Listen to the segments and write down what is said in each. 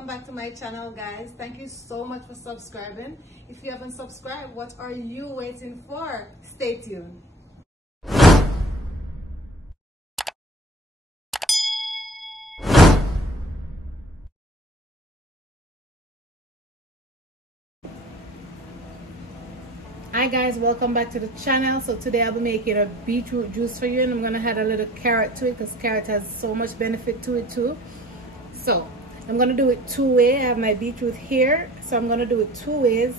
welcome back to my channel, guys. Thank you so much for subscribing. If you haven't subscribed, what are you waiting for? Stay tuned. Hi guys, welcome back to the channel. So today I'll be making a beetroot juice for you, and I'm gonna add a little carrot to it because carrot has so much benefit to it too. So I'm gonna do it two ways. I have my beetroot here, so I'm gonna do it two ways.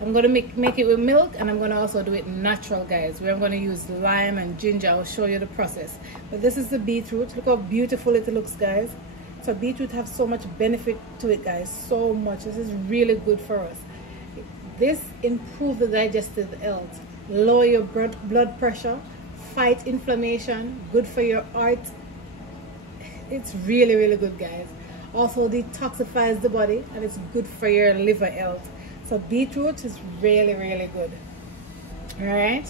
I'm gonna make it with milk, and I'm gonna also do it natural, guys, where I'm gonna use lime and ginger. I'll show you the process. But this is the beetroot. Look how beautiful it looks, guys. So beetroot have so much benefit to it, guys, so much. This is really good for us. This improves the digestive health, lower your blood pressure, fight inflammation, good for your heart. It's really, really good, guys. Also detoxifies the body, and it's good for your liver health. So beetroot is really, really good. All right,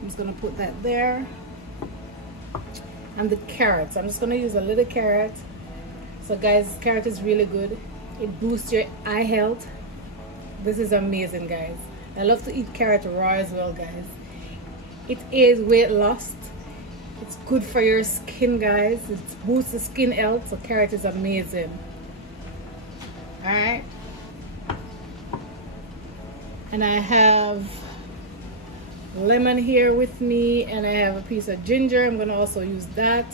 I'm just gonna put that there. And the carrots, I'm just gonna use a little carrot. So guys, carrot is really good. It boosts your eye health. This is amazing, guys. I love to eat carrot raw as well, guys. It is weight loss. It's good for your skin, guys. It boosts the skin health, so carrot is amazing. All right. And I have lemon here with me, and I have a piece of ginger. I'm gonna also use that.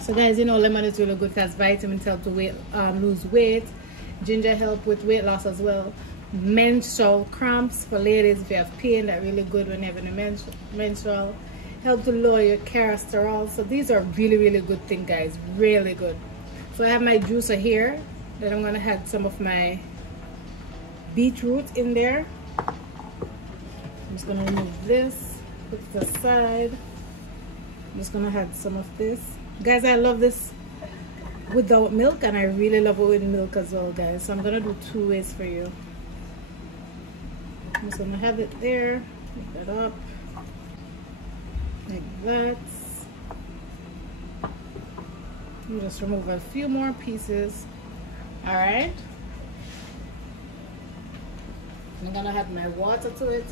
So guys, you know lemon is really good. It has vitamins, help to lose weight. Ginger help with weight loss as well. Menstrual cramps for ladies, if you have pain, that really good when you're having a menstrual. Help to lower your cholesterol. So these are really, really good things, guys. Really good. So I have my juicer here. Then I'm gonna add some of my beetroot in there. I'm just gonna remove this, put it aside. I'm just gonna add some of this. Guys, I love this without milk, and I really love it with milk as well, guys. So I'm gonna do two ways for you. I'm just gonna have it there, pick that up like that. You just remove a few more pieces. All right, I'm gonna add my water to it.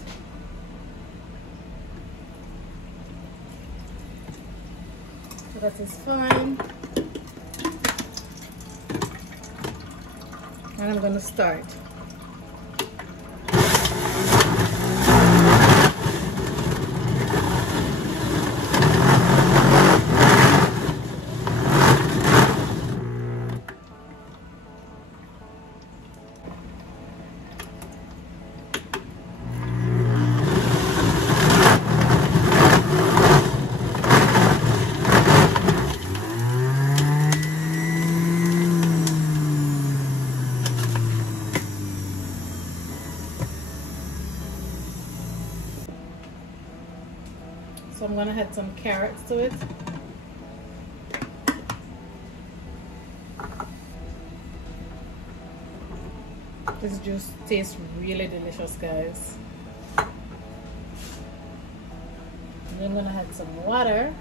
So that is fine. And I'm gonna start. So I'm gonna add some carrots to it. This juice tastes really delicious, guys. And I'm gonna add some water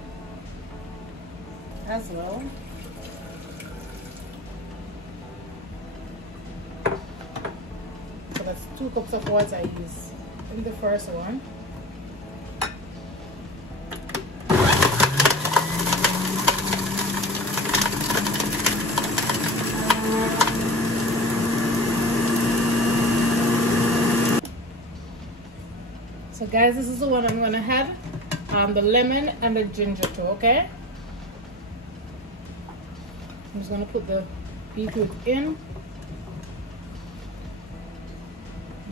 as well. So that's 2 cups of water I use in the first one. So guys, this is the one I'm gonna add the lemon and the ginger to, okay? I'm just gonna put the beetroot in,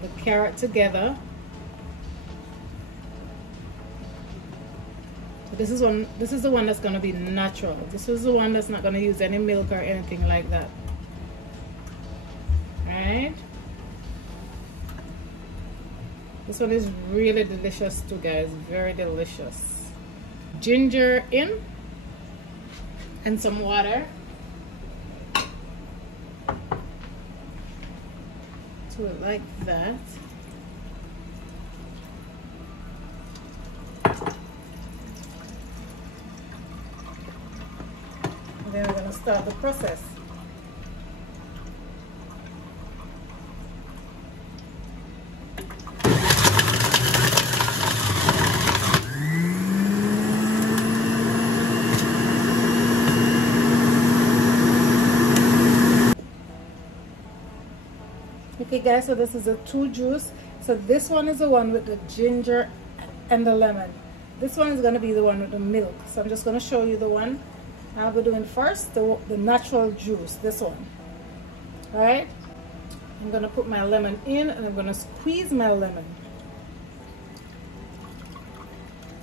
the carrot together. So this is the one that's gonna be natural. This is the one that's not gonna use any milk or anything like that. Alright? This one is really delicious too, guys. Very delicious. Ginger in and some water. Do it like that. And then we're going to start the process. Okay guys, so this is a 2 juice. So this one is the one with the ginger and the lemon. This one is going to be the one with the milk. So I'm just going to show you the one I'll be doing first, the natural juice, this one. Alright, I'm going to put my lemon in and I'm going to squeeze my lemon.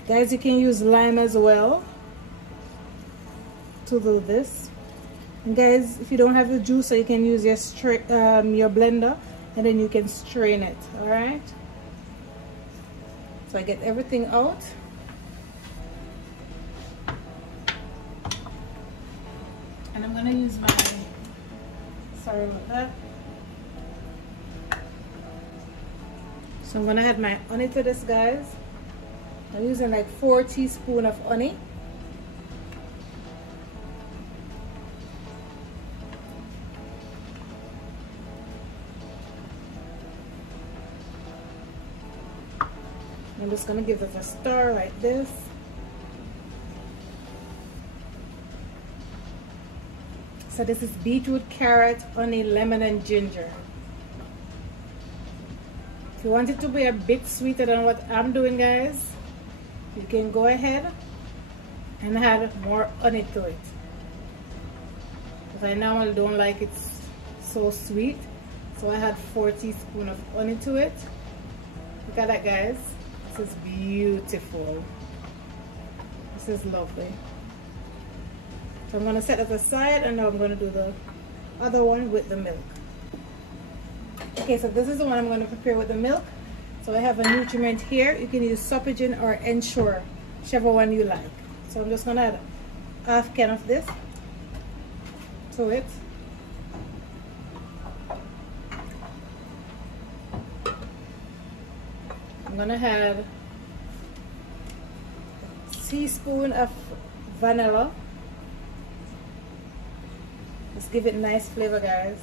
Guys, you can use lime as well to do this. And guys, if you don't have the juicer, you can use your blender and then you can strain it. Alright, so I get everything out. And I'm gonna use my, sorry about that. So I'm gonna add my honey to this, guys. I'm using like 4 teaspoons of honey. I'm just gonna give it a stir like this. So this is beetroot, carrot, honey, lemon, and ginger. If you want it to be a bit sweeter than what I'm doing, guys, you can go ahead and add more honey to it. But I normally don't like it so sweet, so I had 4 teaspoons of honey to it. Look at that, guys. This is beautiful. This is lovely. So I'm going to set it aside and now I'm going to do the other one with the milk. Okay, so this is the one I'm going to prepare with the milk. So I have a nutriment here. You can use Sopigen or Ensure, whichever one you like. So I'm just going to add half can of this to it. I'm going to add a teaspoon of vanilla. Just give it nice flavor, guys.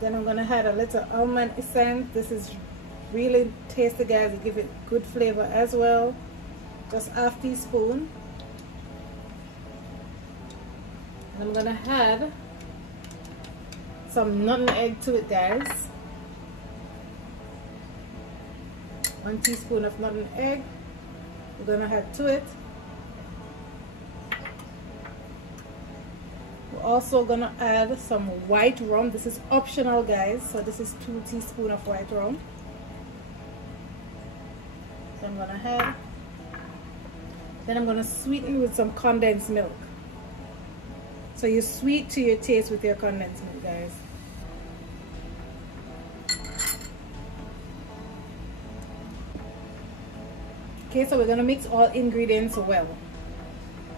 Then I'm gonna add a little almond essence. This is really tasty, guys. It gives it good flavor as well. Just half teaspoon. And I'm gonna add some nutmeg to it, guys. 1 teaspoon of nutmeg. We're gonna add to it. Also gonna add some white rum. This is optional, guys, so this is 2 teaspoons of white rum. So I'm gonna add, then I'm gonna sweeten with some condensed milk. So you sweet to your taste with your condensed milk, guys. Okay, so we're gonna mix all ingredients well.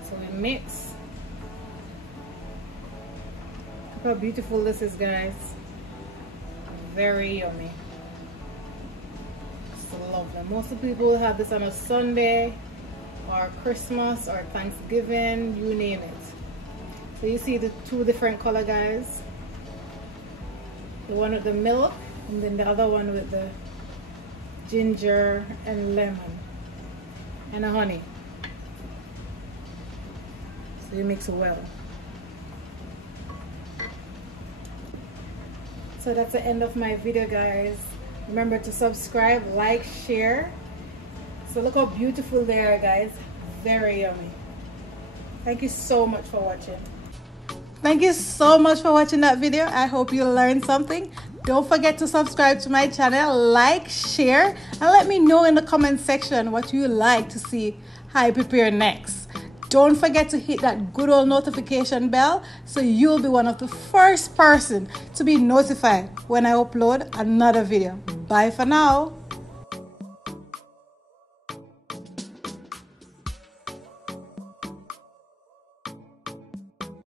So we mix. Look how beautiful this is, guys. Very yummy. Just lovely. Most of the people have this on a Sunday or Christmas or Thanksgiving, you name it. So you see the 2 different color, guys. The one with the milk and then the other one with the ginger and lemon and the honey. So you mix it well. So that's the end of my video, guys. Remember to subscribe, like, share. So look how beautiful they are, guys. Very yummy. Thank you so much for watching. Thank you so much for watching that video. I hope you learned something. Don't forget to subscribe to my channel, like, share, and let me know in the comment section what you like to see I prepare next. Don't forget to hit that good old notification bell so you'll be one of the first person to be notified when I upload another video. Bye for now.